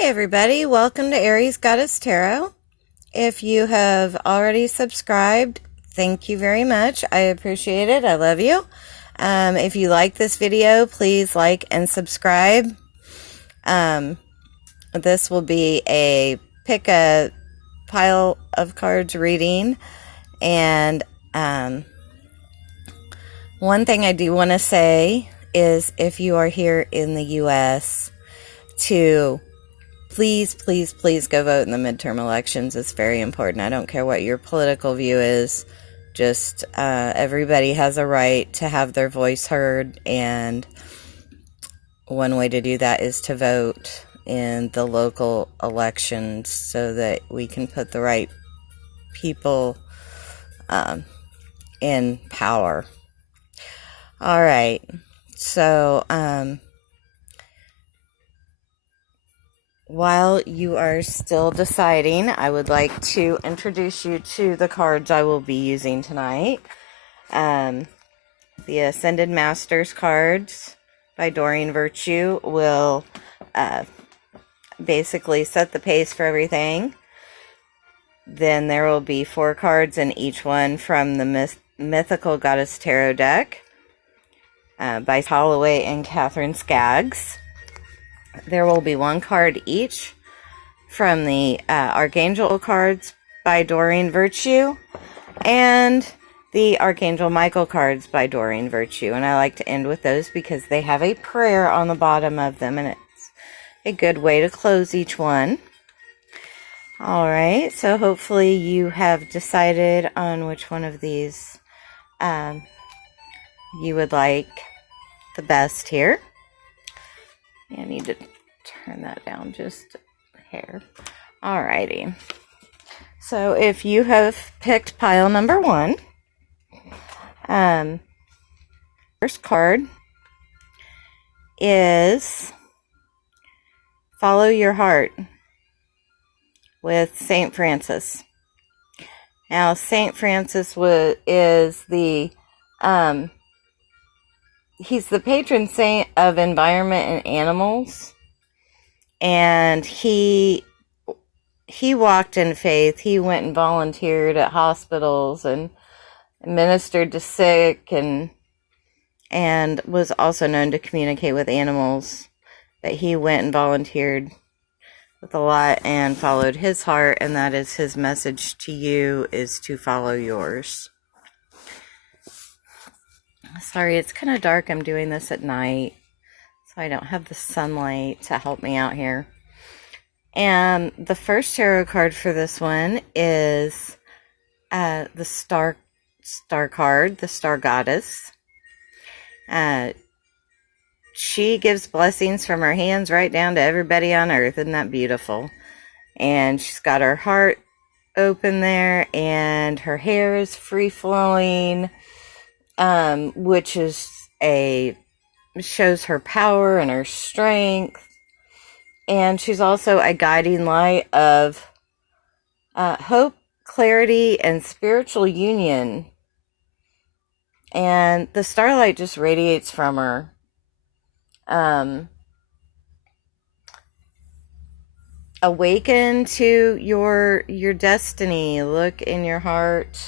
Hi everybody, welcome to Aries Goddess Tarot. If you have already subscribed, thank you very much. I appreciate it. I love you. If you like this video, please like and subscribe. This will be a pick a pile of cards reading. And one thing I do want to say is if you are here in the U.S. to please, please, please go vote in the midterm elections. It's very important. I don't care what your political view is. Just everybody has a right to have their voice heard, and one way to do that is to vote in the local elections so that we can put the right people in power. All right, so while you are still deciding, I would like to introduce you to the cards I will be using tonight. The Ascended Masters cards by Doreen Virtue will basically set the pace for everything. Then there will be 4 cards in each one from the Mythical Goddess Tarot deck by Holloway and Catherine Skaggs. There will be 1 card each from the Archangel cards by Doreen Virtue and the Archangel Michael cards by Doreen Virtue. And I like to end with those because they have a prayer on the bottom of them, and it's a good way to close each one. All right, so hopefully you have decided on which one of these you would like the best here. I need to turn that down just a hair. Alrighty. So if you have picked pile number 1, first card is Follow Your Heart with Saint Francis. Now, Saint Francis is the he's the patron saint of environment and animals, and he walked in faith. He went and volunteered at hospitals and ministered to sick, and was also known to communicate with animals. But he went and volunteered with a lot and followed his heart, and that is his message to you, is to follow yours. Sorry, it's kind of dark. I'm doing this at night, so I don't have the sunlight to help me out here. And the first tarot card for this one is the Star card, the Star Goddess. She gives blessings from her hands right down to everybody on earth. Isn't that beautiful? And she's got her heart open there, and her hair is free-flowing, which shows her power and her strength. And she's also a guiding light of hope, clarity, and spiritual union. And the starlight just radiates from her. Awaken to your destiny. Look in your heart.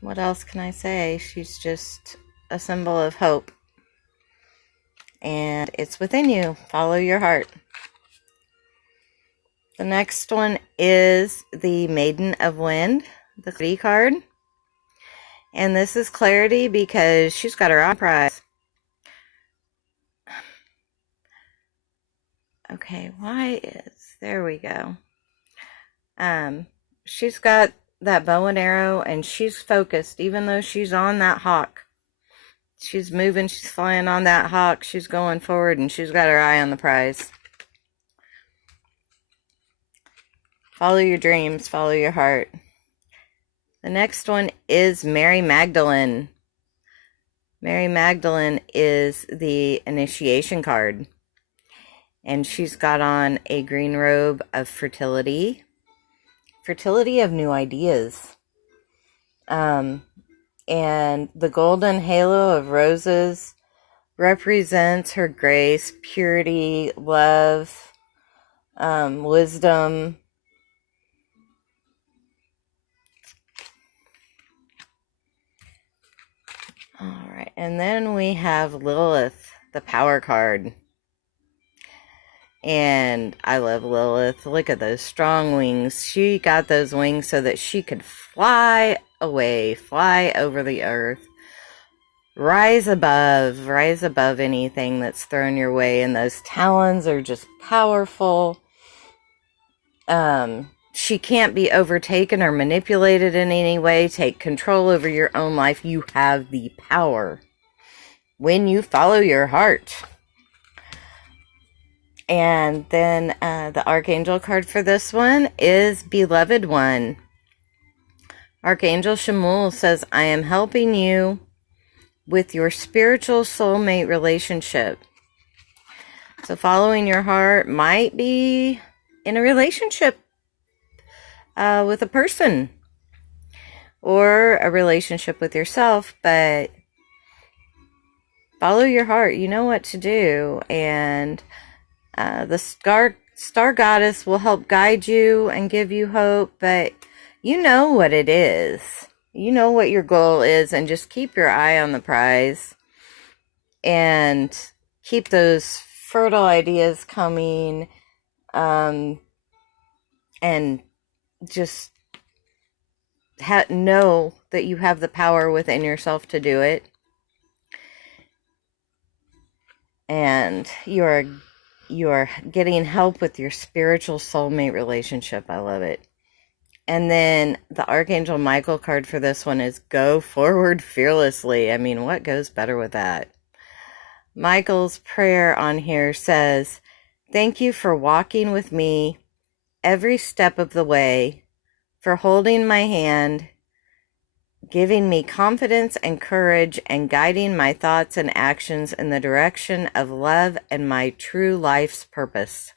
What else can I say? She's just a symbol of hope. And it's within you. Follow your heart. The next one is the Maiden of Wind, the 3 card. And this is clarity because she's got her eye prize. Okay, there we go. She's got that bow and arrow, and she's focused, even though she's on that hawk. She's moving, she's flying on that hawk, she's going forward, and she's got her eye on the prize. Follow your dreams, follow your heart. The next one is Mary Magdalene. Mary Magdalene is the initiation card. And she's got on a green robe of fertility. Fertility of new ideas. And the golden halo of roses represents her grace, purity, love, wisdom. All right, and then we have Lilith, the power card. And I love Lilith. Look at those strong wings. She got those wings so that she could fly away, fly over the earth, rise above anything that's thrown your way. And those talons are just powerful. She can't be overtaken or manipulated in any way. Take control over your own life. You have the power when you follow your heart. And then the Archangel card for this one is Beloved One. Archangel Shamuel says, I am helping you with your spiritual soulmate relationship. So following your heart might be in a relationship with a person or a relationship with yourself, but follow your heart. You know what to do. And the star goddess will help guide you and give you hope, but you know what it is. You know what your goal is, and just keep your eye on the prize and keep those fertile ideas coming, and just know that you have the power within yourself to do it, and you are getting help with your spiritual soulmate relationship. I love it. And then the Archangel Michael card for this one is Go Forward Fearlessly. I mean, what goes better with that? Michael's prayer on here says, thank you for walking with me every step of the way, for holding my hand, giving me confidence and courage, and guiding my thoughts and actions in the direction of love and my true life's purpose.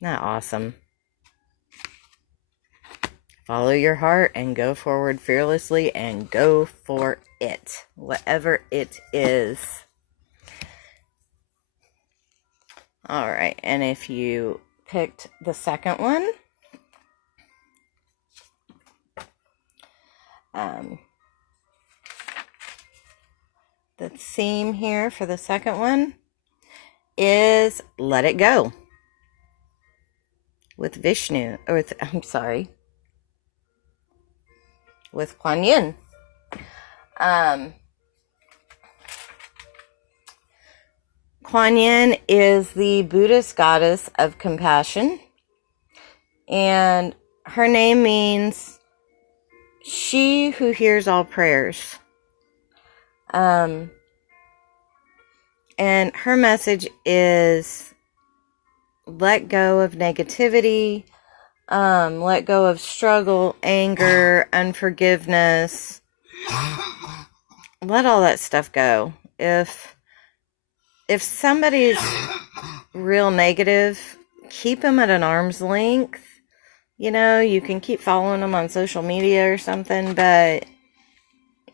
Isn't that awesome? Follow your heart and go forward fearlessly and go for it, whatever it is. All right, and if you picked the second one, the theme here for the second one is Let It Go with Vishnu, or with Kuan Yin. Kuan Yin is the Buddhist goddess of compassion, and her name means she who hears all prayers. And her message is let go of negativity, let go of struggle, anger, unforgiveness. Let all that stuff go. If somebody's real negative, keep them at an arm's length. You know, you can keep following them on social media or something, but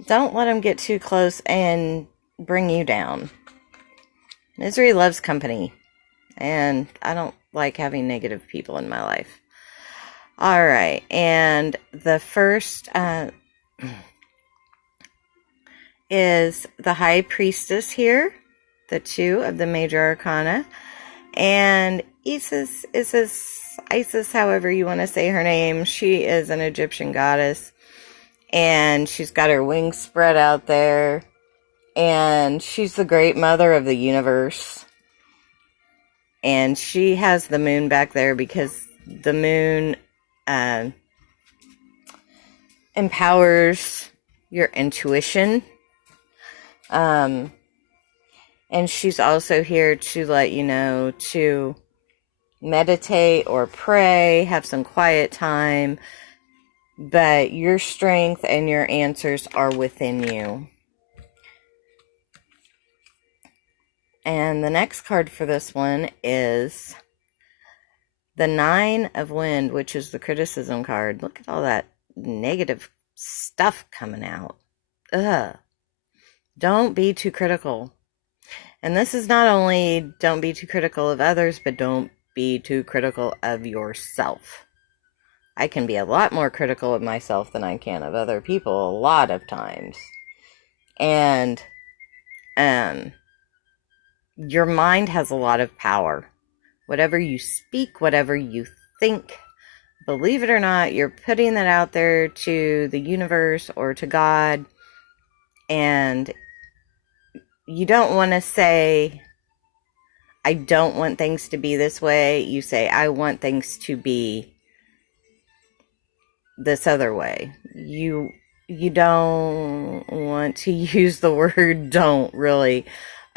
don't let them get too close and bring you down. Misery loves company, and I don't like having negative people in my life. All right, and the first is the High Priestess here, the 2 of the major arcana, and Isis, however you want to say her name. She is an Egyptian goddess, and she's got her wings spread out there, and she's the great mother of the universe, and she has the moon back there because the moon empowers your intuition, and she's also here to let you know to meditate or pray, have some quiet time, but your strength and your answers are within you. And the next card for this one is the 9 of Wind, which is the criticism card. Look at all that negative stuff coming out. Ugh. don't be too critical. And this is not only don't be too critical of others, but don't be too critical of yourself. I can be a lot more critical of myself than I can of other people a lot of times. And your mind has a lot of power. Whatever you speak, whatever you think, believe it or not, you're putting that out there to the universe or to God. And you don't want to say, I don't want things to be this way. You say, I want things to be this other way. You don't want to use the word don't, really.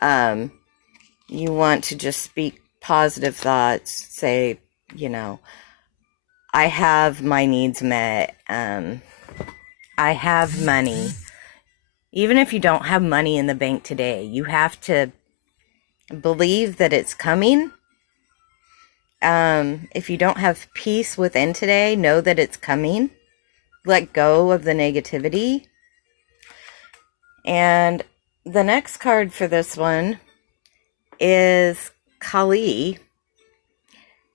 You want to just speak positive thoughts. Say, I have my needs met. I have money. Even if you don't have money in the bank today, you have to believe that it's coming. If you don't have peace within today, know that it's coming. Let go of the negativity. And the next card for this one is Kali,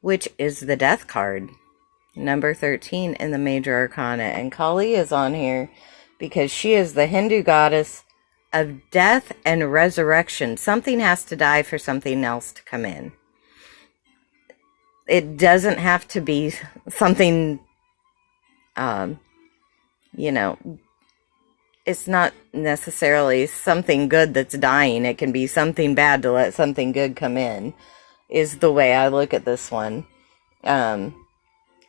which is the death card, number 13 in the major arcana. And Kali is on here because she is the Hindu goddess of death and resurrection. Something has to die for something else to come in. It doesn't have to be something, it's not necessarily something good that's dying. It can be something bad to let something good come in, is the way I look at this one. Her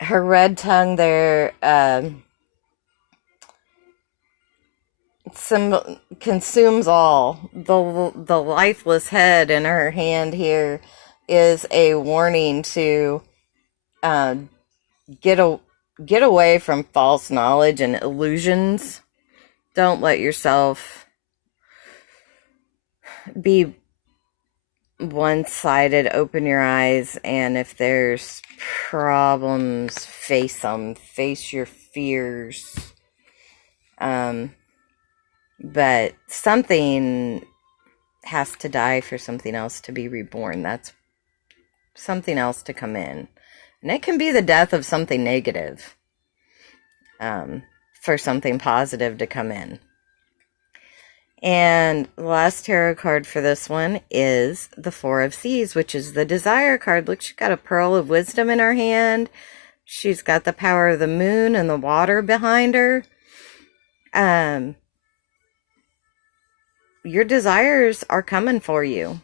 red tongue there, consumes all. The lifeless head in her hand here is a warning to get away from false knowledge and illusions. Don't let yourself be one-sided. Open your eyes, and if there's problems, face them. Face your fears. But something has to die for something else to be reborn. That's something else to come in. And it can be the death of something negative, for something positive to come in. And the last tarot card for this one is the Four of Seas, which is the desire card. Look, she's got a pearl of wisdom in her hand. She's got the power of the moon and the water behind her. Your desires are coming for you.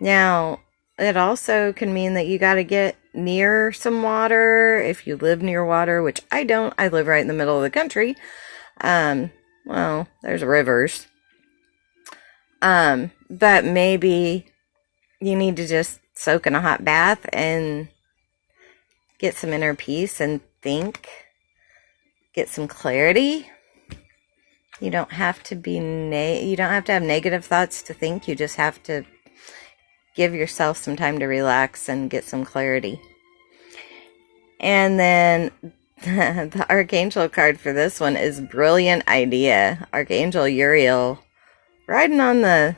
Now, it also can mean that you got to get near some water. If you live near water, which I don't. I live right in the middle of the country. Well, there's rivers. But maybe you need to just soak in a hot bath and get some inner peace and think. Get some clarity. You don't have to be you don't have to have negative thoughts to think. You just have to give yourself some time to relax and get some clarity. And then the Archangel card for this one is Brilliant Idea. Archangel Uriel riding on the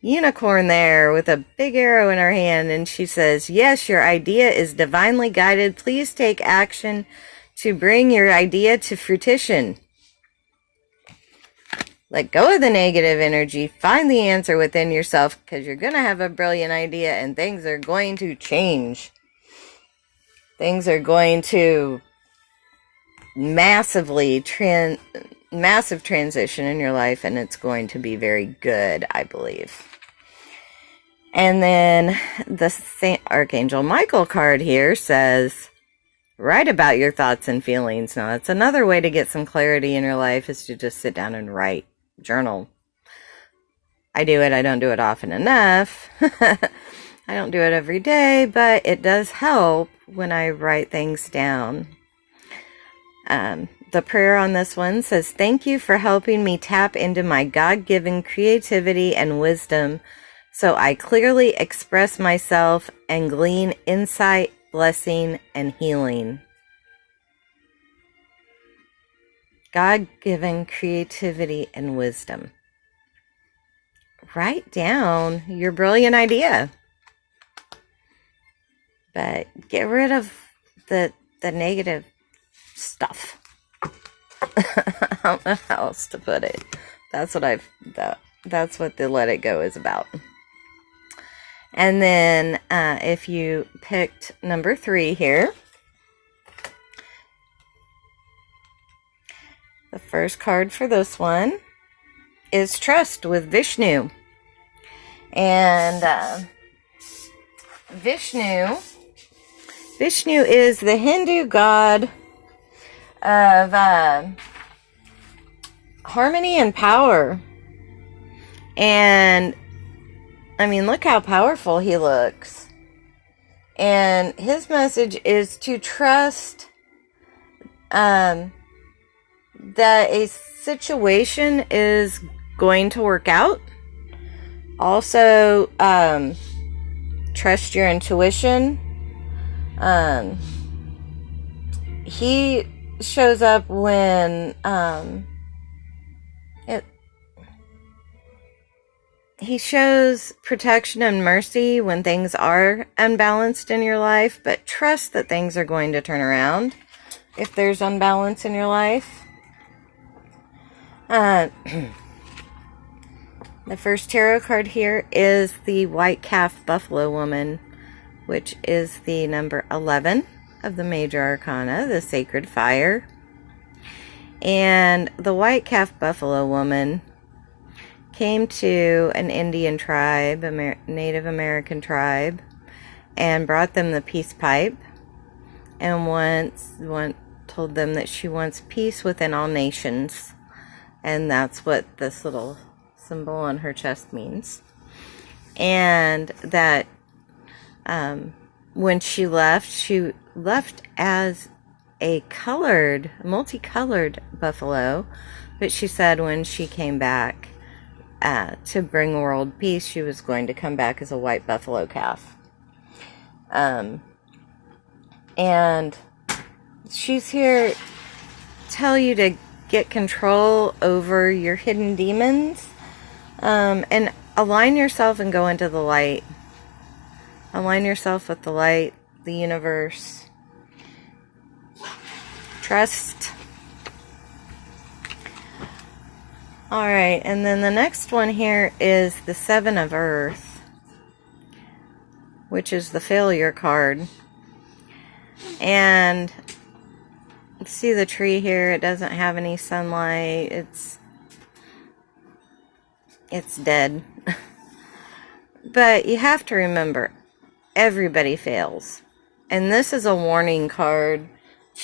unicorn there with a big arrow in her hand. And she says, yes, your idea is divinely guided. Please take action to bring your idea to fruition. Let go of the negative energy. Find the answer within yourself, because you're going to have a brilliant idea and things are going to change. Things are going to massive transition in your life, and it's going to be very good, I believe. And then the Saint Archangel Michael card here says, write about your thoughts and feelings. Now, that's another way to get some clarity in your life, is to just sit down and write. Journal. I do it. I don't do it often enough. I don't do it every day, but it does help when I write things down. The prayer on this one says, thank you for helping me tap into my God-given creativity and wisdom so I clearly express myself and glean insight, blessing, and healing. God-given creativity and wisdom. write down your brilliant idea. But get rid of the negative stuff. I don't know how else to put it. That's what the let it go is about. And then if you picked number 3 here, the first card for this one is Trust with Vishnu. And Vishnu is the Hindu god of harmony and power. And I mean, look how powerful he looks. And his message is to trust that a situation is going to work out. Also, trust your intuition. He shows up when he shows protection and mercy when things are unbalanced in your life, but trust that things are going to turn around if there's unbalance in your life. The first tarot card here is the White Calf Buffalo Woman, which is the number 11 of the Major Arcana, the Sacred Fire. And the White Calf Buffalo Woman came to an Indian tribe, a Native American tribe, and brought them the peace pipe, and told them that she wants peace within all nations. And that's what this little symbol on her chest means. And that when she left as a multicolored buffalo, but she said when she came back to bring world peace, she was going to come back as a white buffalo calf. And she's here to tell you to get control over your hidden demons, and align yourself and go into the light. Align yourself with the light, the universe. Trust. All right, and then the next one here is the Seven of Earth, which is the failure card. And see the tree here, it doesn't have any sunlight. It's dead. But you have to remember, everybody fails. And this is a warning card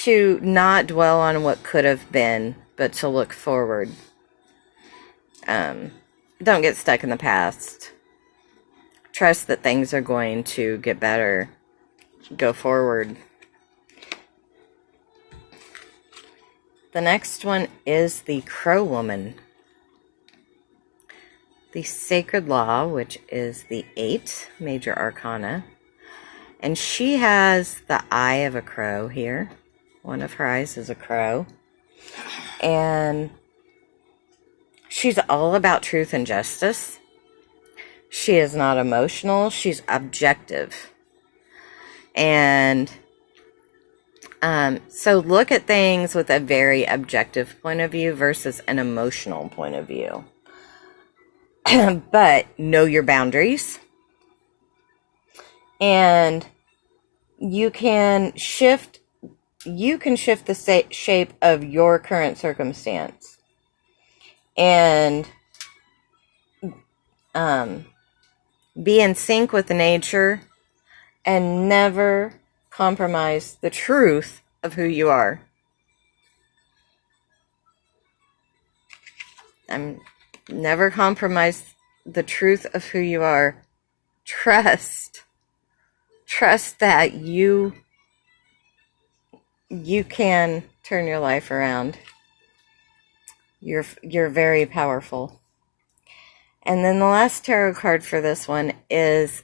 to not dwell on what could have been, but to look forward. Don't get stuck in the past. Trust that things are going to get better. Go forward. The next one is the Crow Woman. The Sacred Law, which is the 8 Major Arcana. And she has the eye of a crow here. One of her eyes is a crow. And she's all about truth and justice. She is not emotional. She's objective. And so look at things with a very objective point of view versus an emotional point of view. But know your boundaries. And you can shift the shape of your current circumstance. And be in sync with nature and never compromise the truth of who you are. Never compromise the truth of who you are. Trust that you can turn your life around. You're very powerful. And then the last tarot card for this one is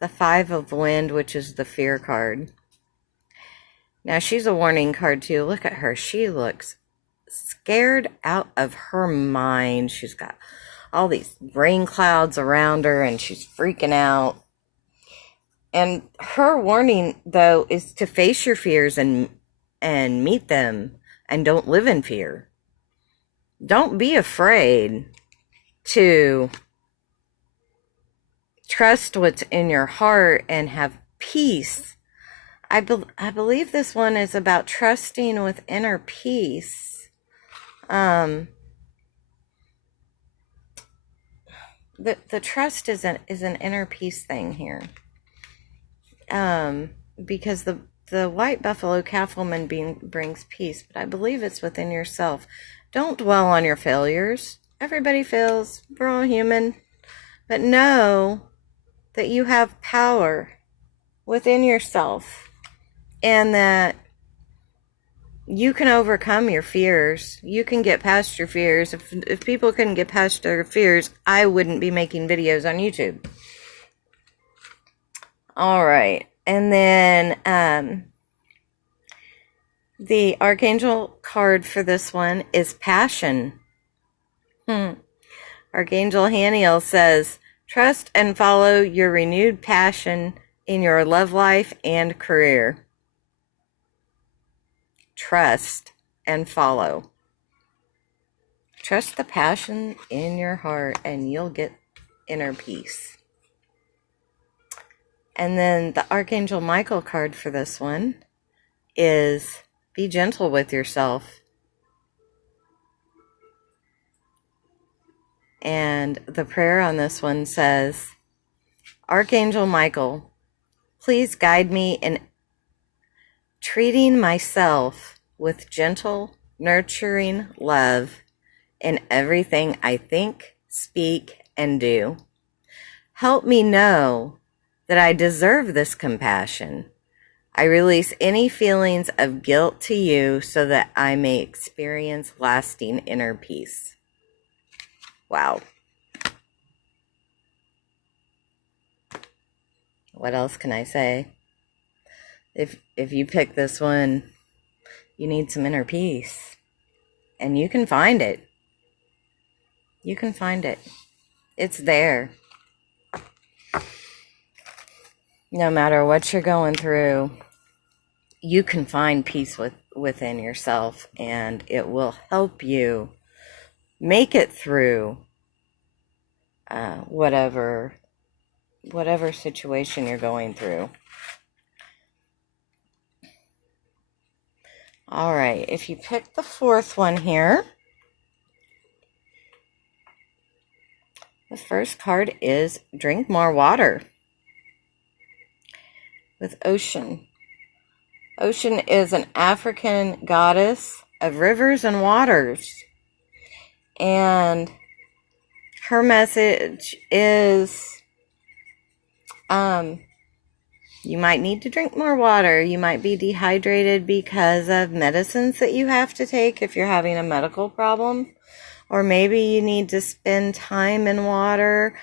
the 5 of Wind, which is the Fear card. Now, she's a warning card, too. Look at her. She looks scared out of her mind. She's got all these rain clouds around her, and she's freaking out. And her warning, though, is to face your fears and meet them, and don't live in fear. Don't be afraid to trust what's in your heart and have peace. I believe this one is about trusting with inner peace. The trust is an inner peace thing here. Because the white buffalo calf woman brings peace, but I believe it's within yourself. Don't dwell on your failures. Everybody fails. We're all human. But know that you have power within yourself, and that you can overcome your fears. You can get past your fears. If people couldn't get past their fears, I wouldn't be making videos on YouTube. All right. And then the Archangel card for this one is Passion. Archangel Haniel says, trust and follow your renewed passion in your love life and career. Trust and follow. Trust the passion in your heart, and you'll get inner peace. And then the Archangel Michael card for this one is be gentle with yourself. And the prayer on this one says, Archangel Michael, please guide me in treating myself with gentle, nurturing love in everything I think, speak, and do. Help me know that I deserve this compassion. I release any feelings of guilt to you so that I may experience lasting inner peace. Wow. What else can I say? If you pick this one, you need some inner peace. And you can find it. You can find it. It's there. No matter what you're going through, you can find peace within yourself, and it will help you make it through whatever situation you're going through. All right, if you pick the fourth one here, the first card is drink more water with Ocean. Ocean is an African goddess of rivers and waters. And her message is, you might need to drink more water. You might be dehydrated because of medicines that you have to take if you're having a medical problem. Or maybe you need to spend time in water,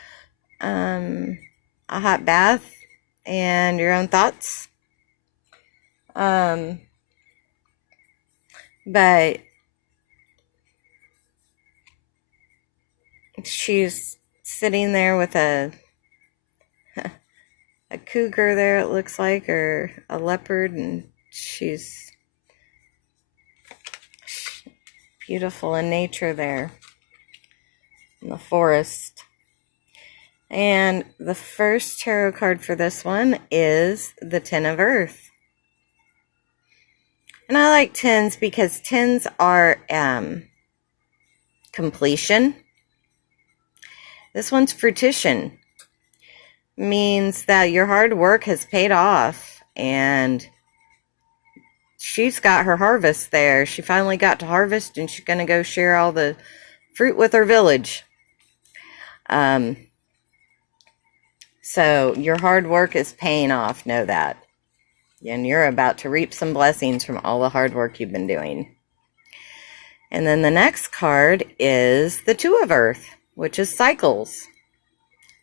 a hot bath, and your own thoughts. But she's sitting there with a cougar there, it looks like, or a leopard, and she's beautiful in nature there in the forest. And the first tarot card for this one is the Ten of Earth. And I like tens because tens are completion. This one's fruition. Means that your hard work has paid off, and she's got her harvest there. She finally got to harvest, and she's going to go share all the fruit with her village. So your hard work is paying off, know that. And you're about to reap some blessings from all the hard work you've been doing. And then the next card is the Two of Earth, which is cycles.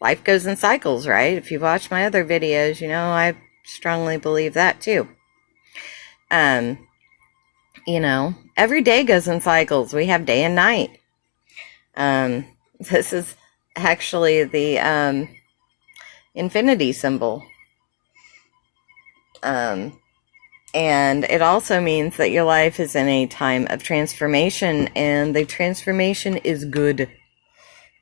Life goes in cycles, right? If you've watched my other videos, you know I strongly believe that too. You know, every day goes in cycles. We have day and night. This is actually the infinity symbol. And it also means that your life is in a time of transformation, and the transformation is good.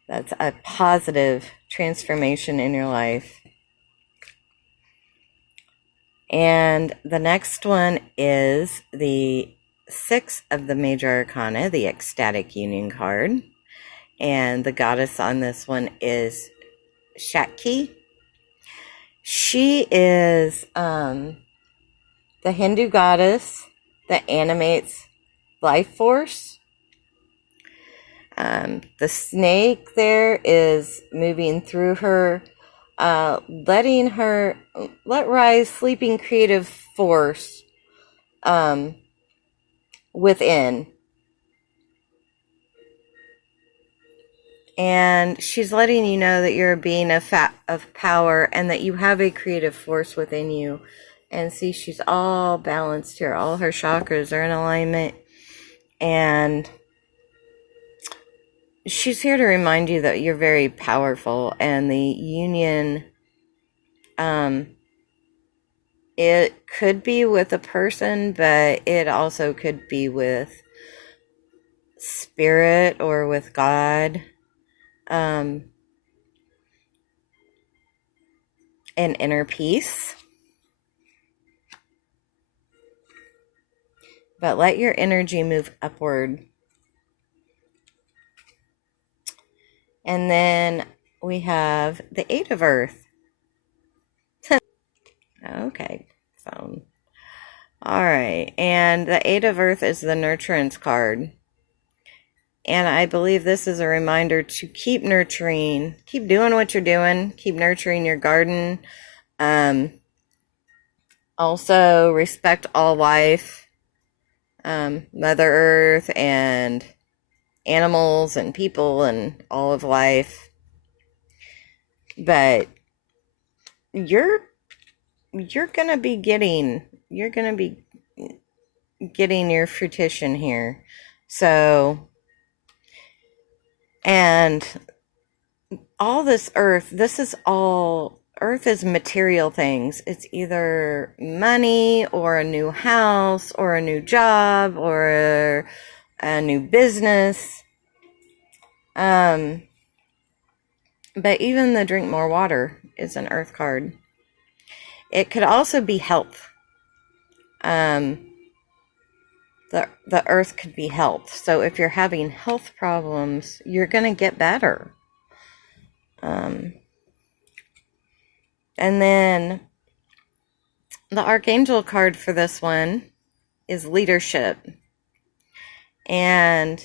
That's a positive transformation in your life. And the next one is the 6 of the major arcana, the ecstatic union card. And the goddess on this one is Shakti. She is the Hindu goddess that animates life force. The snake there is moving through her, letting her let rise sleeping creative force within. And she's letting you know that you're a being of power, and that you have a creative force within you. And see, she's all balanced here. All her chakras are in alignment. And she's here to remind you that you're very powerful. And the union, it could be with a person, but it also could be with spirit or with God. And inner peace. But let your energy move upward. And then we have the 8 of Earth. Okay, so, all right. And the 8 of Earth is the Nurturance card. And I believe this is a reminder to keep nurturing, keep doing what you're doing, keep nurturing your garden. Also, respect all life, Mother Earth and animals and people and all of life. But you're gonna be getting your fruition here. So, and all this earth is material things. It's either money or a new house or a new job or a new business. But even the drink more water is an earth card. It could also be health. The earth could be health. So if you're having health problems, you're going to get better. And then the archangel card for this one is leadership. And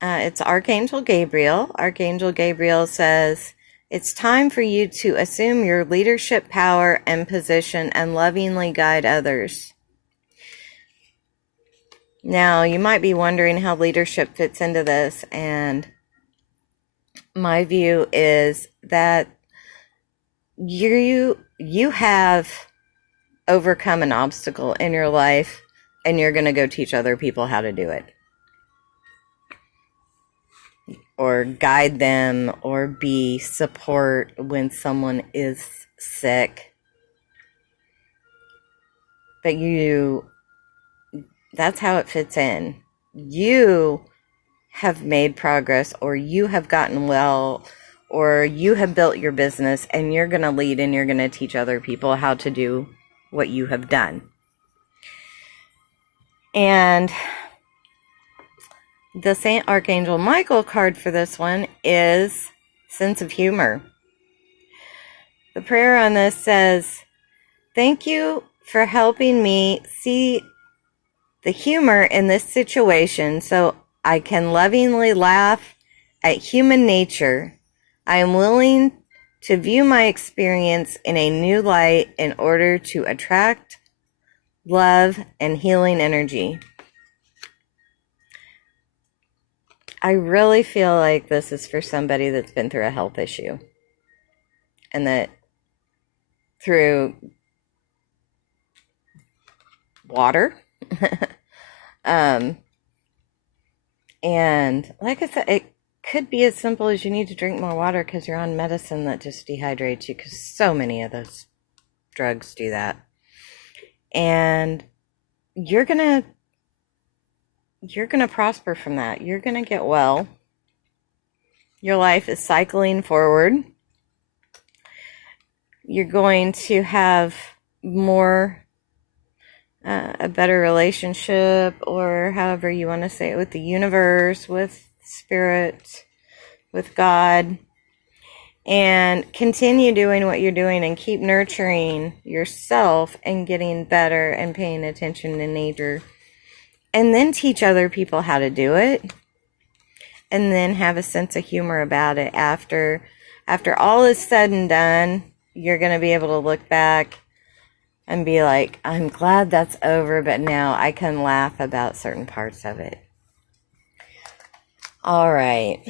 it's Archangel Gabriel. Archangel Gabriel says, it's time for you to assume your leadership power and position and lovingly guide others. Now, you might be wondering how leadership fits into this, and my view is that you have overcome an obstacle in your life, and you're going to go teach other people how to do it. Or guide them, or be support when someone is sick. But that's how it fits in. You have made progress, or you have gotten well, or you have built your business, and you're going to lead and you're going to teach other people how to do what you have done. And the Saint Archangel Michael card for this one is sense of humor. The prayer on this says, thank you for helping me see the humor in this situation so I can lovingly laugh at human nature. I am willing to view my experience in a new light in order to attract love and healing energy. I really feel like this is for somebody that's been through a health issue, and that through water, and like I said, could be as simple as you need to drink more water because you're on medicine that just dehydrates you, because so many of those drugs do that. And you're gonna prosper from that. You're gonna get well. Your life is cycling forward. You're going to have a better relationship, or however you want to say it, with the universe, with spirit, with God. And continue doing what you're doing and keep nurturing yourself and getting better and paying attention to nature. And then teach other people how to do it. And then have a sense of humor about it. After all is said and done, you're going to be able to look back and be like, I'm glad that's over, but now I can laugh about certain parts of it. All right.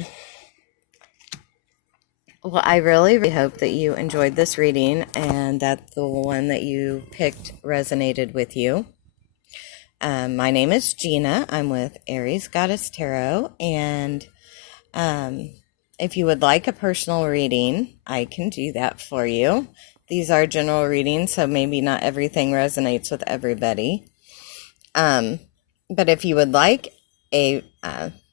Well, I really hope that you enjoyed this reading and that the one that you picked resonated with you. My name is Gina. I'm with Aries Goddess Tarot, and if you would like a personal reading, I can do that for you. These are general readings, so maybe not everything resonates with everybody. But if you would like a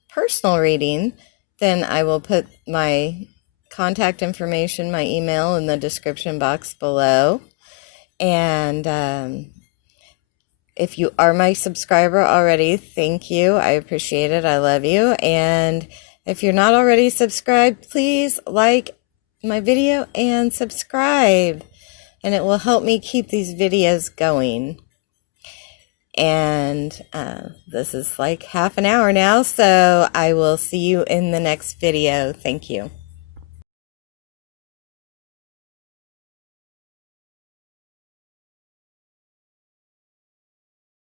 personal reading, then I will put my contact information, my email, in the description box below. And if you are my subscriber already, thank you. I appreciate it. I love you. And if you're not already subscribed, please like my video and subscribe. And it will help me keep these videos going. And this is like half an hour now, so I will see you in the next video. Thank you.